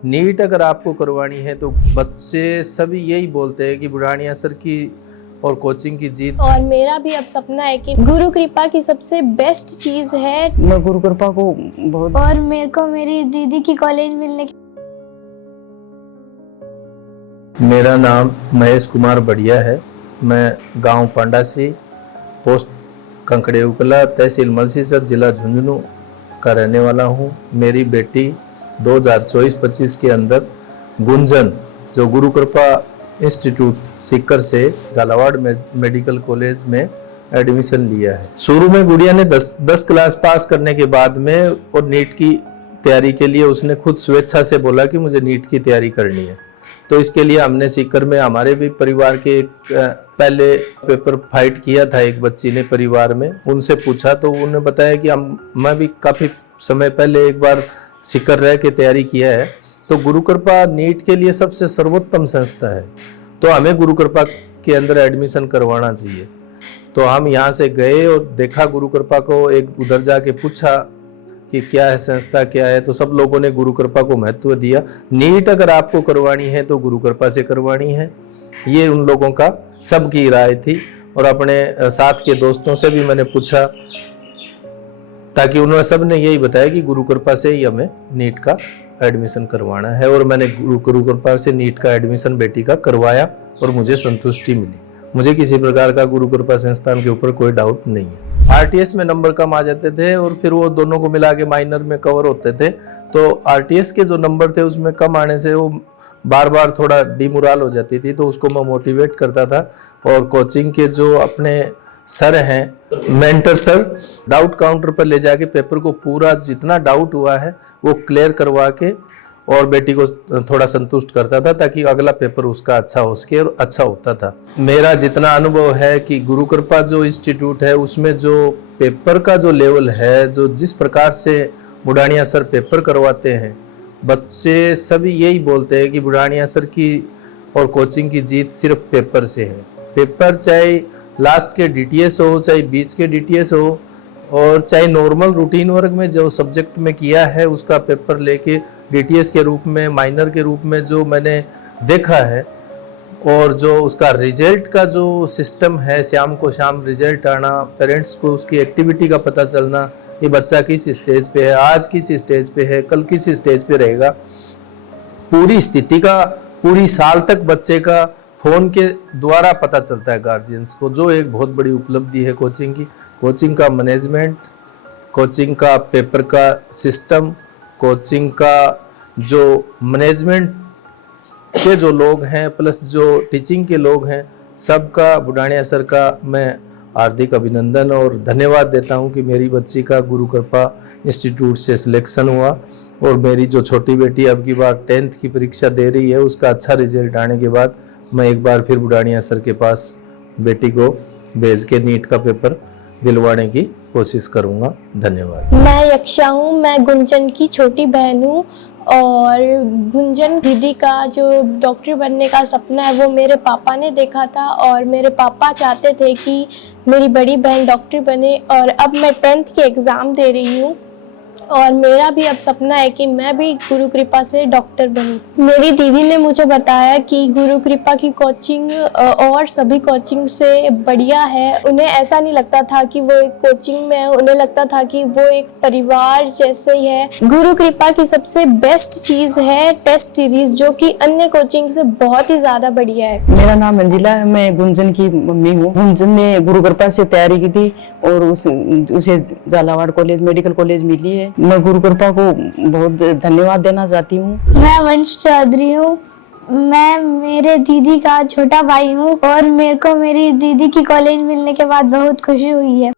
NEET अगर आपको करवानी है तो बच्चे सभी यही बोलते हैं कि बुढ़ानिया सर की और कोचिंग की जीत। और मेरा भी अब सपना है कि गुरु कृपा की सबसे बेस्ट चीज है। मैं गुरु कृपा को बहुत और मेरे को मेरी दीदी की कॉलेज मिलने की। मेरा नाम महेश कुमार बढ़िया है। मैं गांव पांडासी, पोस्ट कंकड़ेउकला, तहसील मलसीसर, जिला झुंझुनू का रहने वाला हूं। मेरी बेटी 2024-25 के अंदर गुंजन जो गुरु कृपा इंस्टीट्यूट सीकर से झालावाड़ मेडिकल कॉलेज में एडमिशन लिया है। शुरू में गुड़िया ने 10 क्लास पास करने के बाद में और नीट की तैयारी के लिए उसने खुद स्वेच्छा से बोला कि मुझे नीट की तैयारी करनी है। तो इसके लिए हमने सीकर में हमारे भी परिवार के एक पहले पेपर फाइट किया था एक बच्ची ने परिवार में, उनसे पूछा तो उन्होंने बताया कि मैं भी काफ़ी समय पहले एक बार सीकर रह के तैयारी किया है। तो गुरु कृपा नीट के लिए सबसे सर्वोत्तम संस्था है, तो हमें गुरु कृपा के अंदर एडमिशन करवाना चाहिए। तो हम यहाँ से गए और देखा गुरु कृपा को, एक उधर जाके पूछा कि क्या है संस्था क्या है, तो सब लोगों ने गुरु कृपा को महत्व दिया। नीट अगर आपको करवानी है तो गुरु कृपा से करवानी है, ये उन लोगों का सबकी राय थी। और अपने साथ के दोस्तों से भी मैंने पूछा, ताकि उन्होंने सब ने यही बताया कि गुरु कृपा से ही हमें नीट का एडमिशन करवाना है। और मैंने गुरु कृपा से नीट का एडमिशन बेटी का करवाया और मुझे संतुष्टि मिली। मुझे किसी प्रकार का गुरु कृपा संस्थान के ऊपर कोई डाउट नहीं है। आरटीएस में नंबर कम आ जाते थे और फिर वो दोनों को मिला के माइनर में कवर होते थे, तो आरटीएस के जो नंबर थे उसमें कम आने से वो बार बार थोड़ा डिमोरल हो जाती थी, तो उसको मैं मोटिवेट करता था। और कोचिंग के जो अपने सर हैं, मेंटर सर, डाउट काउंटर पर ले जाके पेपर को पूरा जितना डाउट हुआ है वो क्लियर करवा के और बेटी को थोड़ा संतुष्ट करता था, ताकि अगला पेपर उसका अच्छा हो सके और अच्छा होता था। मेरा जितना अनुभव है कि गुरु कृपा जो इंस्टीट्यूट है उसमें जो पेपर का जो लेवल है, जो जिस प्रकार से बुढ़ानिया सर पेपर करवाते हैं, बच्चे सभी यही बोलते हैं कि बुढ़ानिया सर की और कोचिंग की जीत सिर्फ पेपर से है। पेपर चाहे लास्ट के डीटीएस हो, चाहे बीच के डीटीएस हो, और चाहे नॉर्मल रूटीन वर्क में जो सब्जेक्ट में किया है उसका पेपर लेके डीटीएस के रूप में, माइनर के रूप में जो मैंने देखा है, और जो उसका रिजल्ट का जो सिस्टम है, शाम को शाम रिजल्ट आना, पेरेंट्स को उसकी एक्टिविटी का पता चलना, ये बच्चा किस स्टेज पे है, आज किस स्टेज पे है, कल किस स्टेज पे रहेगा, पूरी स्थिति का पूरी साल तक बच्चे का फ़ोन के द्वारा पता चलता है गार्जियंस को, जो एक बहुत बड़ी उपलब्धि है कोचिंग की। कोचिंग का मैनेजमेंट, कोचिंग का पेपर का सिस्टम, कोचिंग का जो मैनेजमेंट के जो लोग हैं प्लस जो टीचिंग के लोग हैं, सबका बुढ़ानिया सर का मैं हार्दिक अभिनंदन और धन्यवाद देता हूं कि मेरी बच्ची का गुरु कृपा इंस्टीट्यूट से सिलेक्शन हुआ। और मेरी जो छोटी बेटी अब की बार 10th की परीक्षा दे रही है, उसका अच्छा रिजल्ट आने के बाद मैं एक बार फिर बुढ़ानिया सर के पास बेटी को भेज के नीट का पेपर दिलवाने की कोशिश करूंगा। धन्यवाद। मैं यक्षा हूँ, मैं गुंजन की छोटी बहन हूँ। और गुंजन दीदी का जो डॉक्टर बनने का सपना है वो मेरे पापा ने देखा था, और मेरे पापा चाहते थे कि मेरी बड़ी बहन डॉक्टर बने। और अब मैं 10th की एग्ज़ाम दे रही हूँ, और मेरा भी अब सपना है कि मैं भी गुरु कृपा से डॉक्टर बनूं। मेरी दीदी ने मुझे बताया कि गुरु कृपा की कोचिंग और सभी कोचिंग से बढ़िया है। उन्हें ऐसा नहीं लगता था कि वो एक कोचिंग में है, उन्हें लगता था कि वो एक परिवार जैसे ही है। गुरु कृपा की सबसे बेस्ट चीज़ है टेस्ट सीरीज, जो कि अन्य कोचिंग से बहुत ही ज़्यादा बढ़िया है। मेरा नाम मंजिला है, मैं गुंजन की मम्मी हूँ। गुंजन ने गुरु कृपा से तैयारी की थी और उसे झालावाड़ कॉलेज मेडिकल कॉलेज मिली है। मैं गुरु कृपा को बहुत धन्यवाद देना चाहती हूँ। मैं वंश चौधरी हूँ, मैं मेरे दीदी का छोटा भाई हूँ, और मेरे को मेरी दीदी की कॉलेज मिलने के बाद बहुत खुशी हुई है।